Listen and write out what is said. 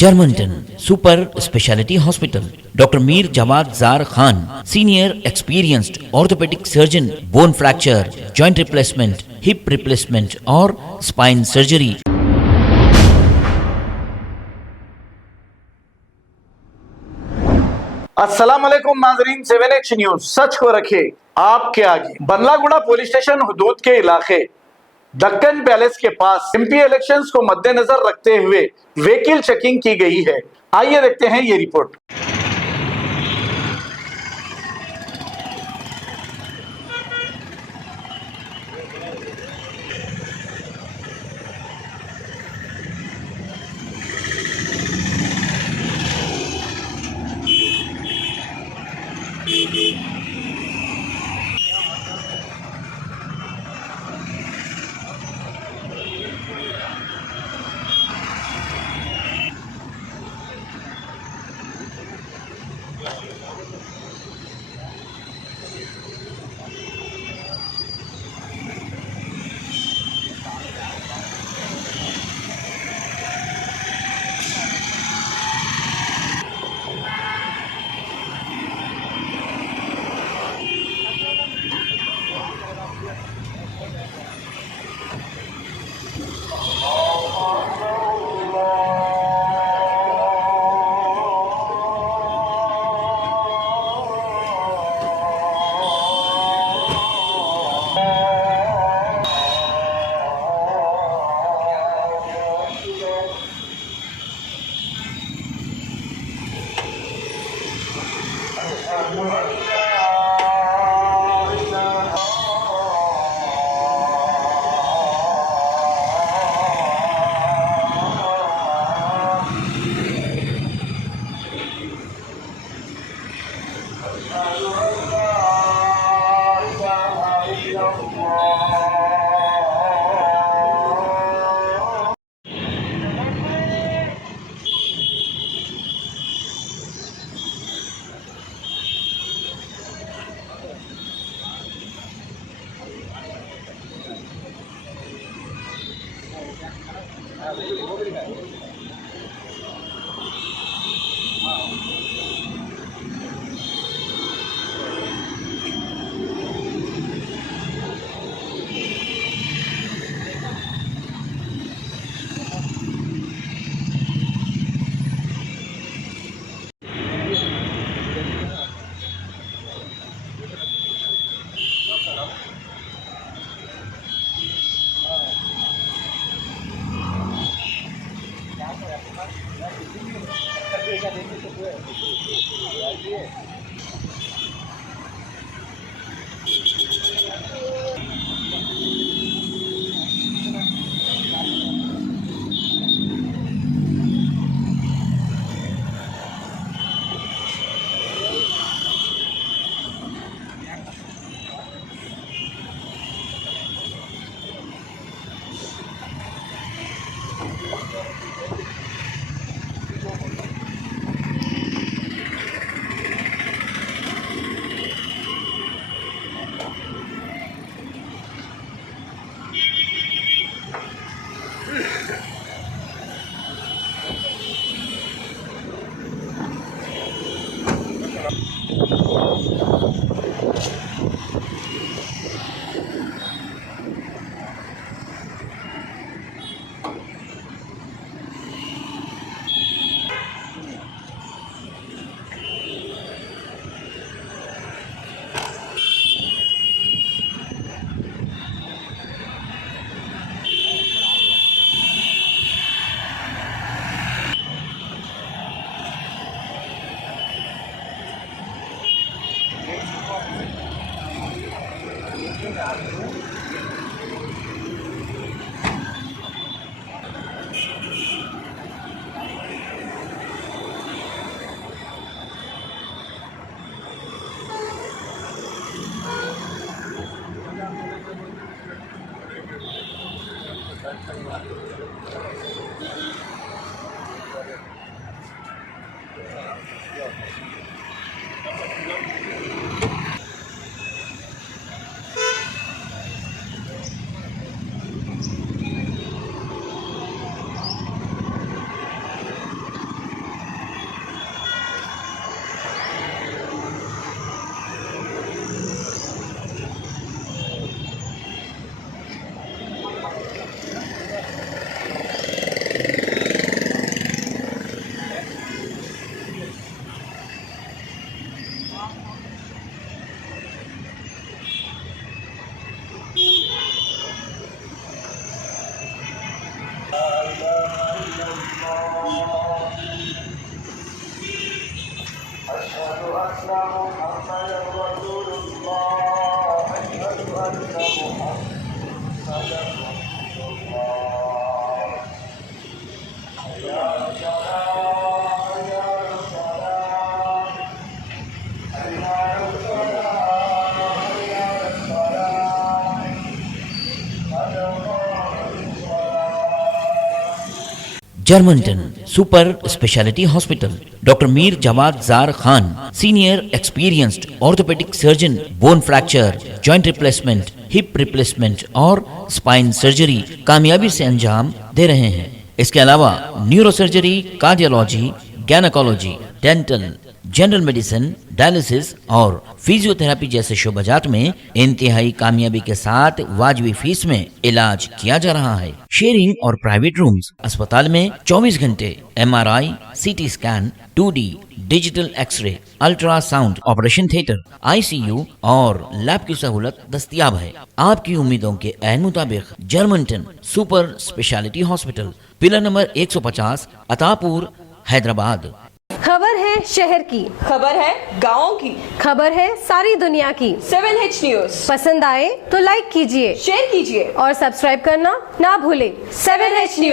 Germantown Super Speciality Hospital. Dr. Mir Jawad Zar Khan, senior experienced orthopedic surgeon, bone fracture, joint replacement, hip replacement or spine surgery. अस्सलाम वालेकुम नाजरीन, 7H news सच को रखे आपके आगे। Bandlaguda police station हुदूद के इलाके दक्कन पैलेस के पास एमपी इलेक्शंस को मद्देनजर रखते हुए व्हीकल चेकिंग की गई है। आइए देखते हैं ये report. Germanten super speciality hospital doctor Mir Jawad Zar Khan senior experienced orthopaedic surgeon bone fracture joint replacement hip replacement और स्पाइन सर्जरी कामयाबी से अंजाम दे रहे हैं। इसके अलावा neurosurgery, cardiology, gynaecology, dental, general medicine, dialysis और फिजियोथेरेपी जैसे शोबाजात में इंतहाई कामयाबी के साथ वाजबी फीस में इलाज किया जा रहा है। शेयरिंग और प्राइवेट रूम्स, अस्पताल में 24 घंटे MRI, CT scan, 2D digital xray, ultrasound, operation theatre, ICU और लैब की सहूलत दस्तयाब है। आपकी उम्मीदों के ऐन मुताबिक Germanten super speciality hospital, pillar number 150, Attapur, Hyderabad. खबर है शहर की, खबर है गाँव की, खबर है सारी दुनिया की। 7H न्यूज पसंद आए तो लाइक कीजिए, शेयर कीजिए और सब्सक्राइब करना ना भूलें। 7H news.